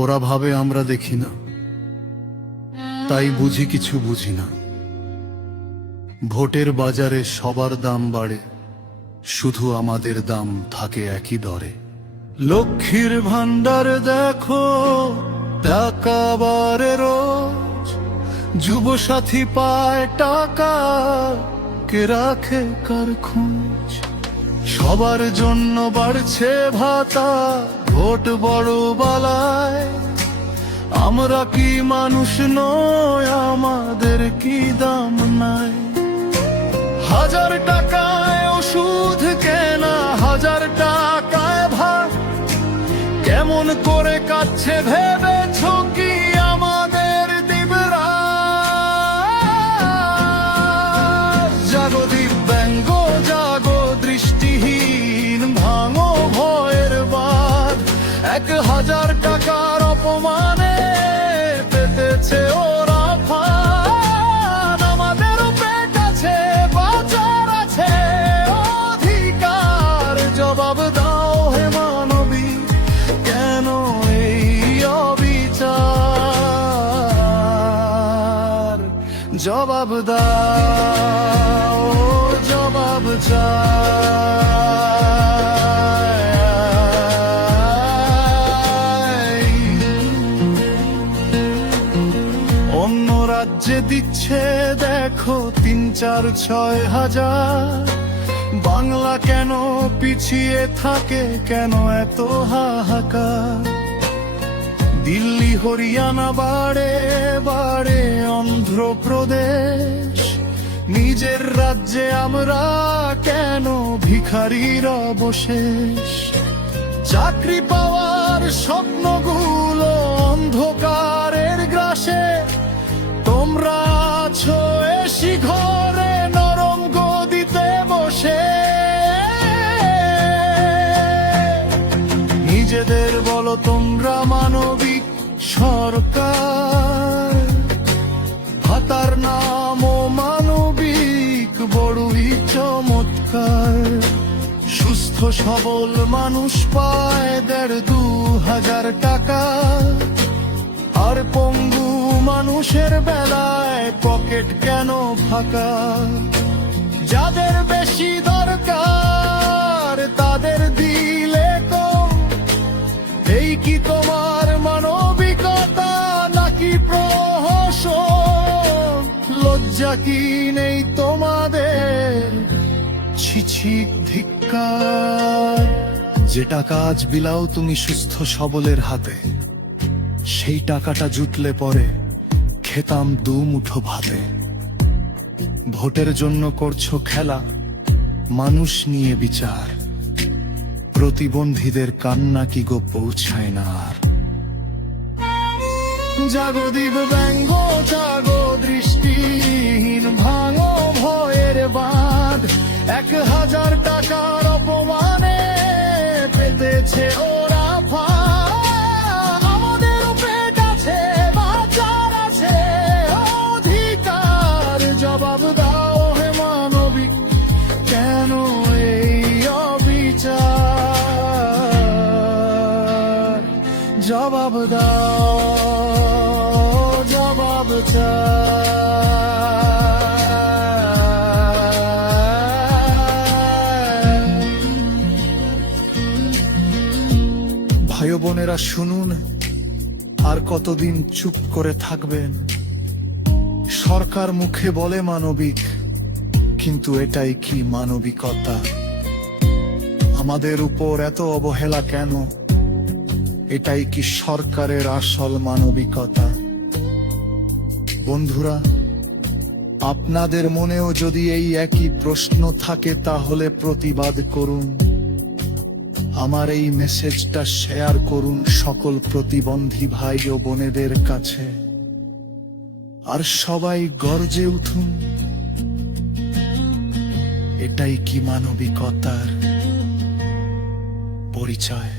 ওরা ভাবে আমরা দেখি না, তাই বুঝি কিছু বুঝি না। ভোটের বাজারে সবার দাম বাড়ে, শুধু আমাদের দাম থাকে একই দরে। লক্ষ্মীর ভান্ডার দেখো, টাকা বাড়ে রোজ, যুব সাথী পায় টাকা, কে রাখে কার খোঁজ। সবার জন্য বাড়ছে ভাতা, ভোট বড় বালায়। আমরা কি মানুষ নয়, আমাদের কি দাম নাই? 1000 টাকায় ওষুধ কেনা, 1000 টাকায় ভাত, কেমন করে কাটছে ভেবেছ কি আমাদের দিবরা? জাগো দিব্যাঙ্গ জাগো, দৃষ্টিহীন ভাঙো ভয়ের বাঁধ। 1000 টাকার অপমানে পেতেছে ওরা ফাঁদ। আমাদেরও পেট আছে, বাঁচার আছে অধিকার। জবাব দাও হে মানবী, কেন এই অবিচার? জবাব দাও, জবাব চাই। অন্য রাজ্যে দিচ্ছে দেখো 3, 4, 6 হাজার। বাংলা কেন পিছিয়ে থাকে, কেন এত হাহাকার? দিল্লি হরিয়ানা বাড়ে বাড়ে অন্ধ্রপ্রদেশ, নিজের রাজ্যে আমরা কেন ভিখারির অবশেষ? চাকরি পাওয়ার স্বপ্নগুলো অন্ধকারের গ্রাসে, তোমরা আছো এসি ঘরে নরম গদিতে বসে। নিজেদের বলো তোমরা মানবিক সরকার, ভাতার নামও মানবিক, বড়ই চমৎকার। সুস্থ সবল মানুষ পায় 1.5-2 হাজার টাকা, আর পঙ্গু মানুষের বেলায় পকেট কেন ফাঁকা? যাদের বেশি দরকার তাদের দিলে কম, এই কি তোমার মানবিকতা নাকি প্রহসন? লজ্জা কি নেই তোমাদের? ছি ধিক্কার। যে টাকা আজ বিলাও তুমি সুস্থ সবলের হাতে, সেই টাকাটা জুটলে পরে খেতাম 2 মুঠো ভাতে। ভোটের জন্য করছো খেলা, মানুষ নিয়ে বিচার। প্রতিবন্ধীদের কান্না কি গো পৌঁছায় না আর? জাগো দিব্যাঙ্গ জাগো, দৃষ্টিহীন ভাঙো ভয়ের বাঁধ। 1000 টাকার অপমানে পেতেছে ওরা ফাঁদ। আমাদেরও পেট আছে, বাঁচার আছে অধিকার। জবাব দাও হে মানবিক, কেন এই অবিচার? জবাব দাও, জবাব ভাই বোনেরা শুনুন, আর কতদিন চুপ করে থাকবেন? সরকার মুখে বলে মানবিক, কিন্তু এটাই কি মানবিকতা? আমাদের উপর এত অবহেলা কেন? এটাই কি সরকারের আসল মানবিকতা? বন্ধুরা, আপনাদের মনেও যদি এই একই প্রশ্ন থাকে তাহলে প্রতিবাদ করুন। আমার এই মেসেজটা শেয়ার করুন সকল প্রতিবন্ধী ভাই ও বোনেদের কাছে, আর সবাই গর্জে উঠুন। এটাই কি মানবিকতার পরিচয়?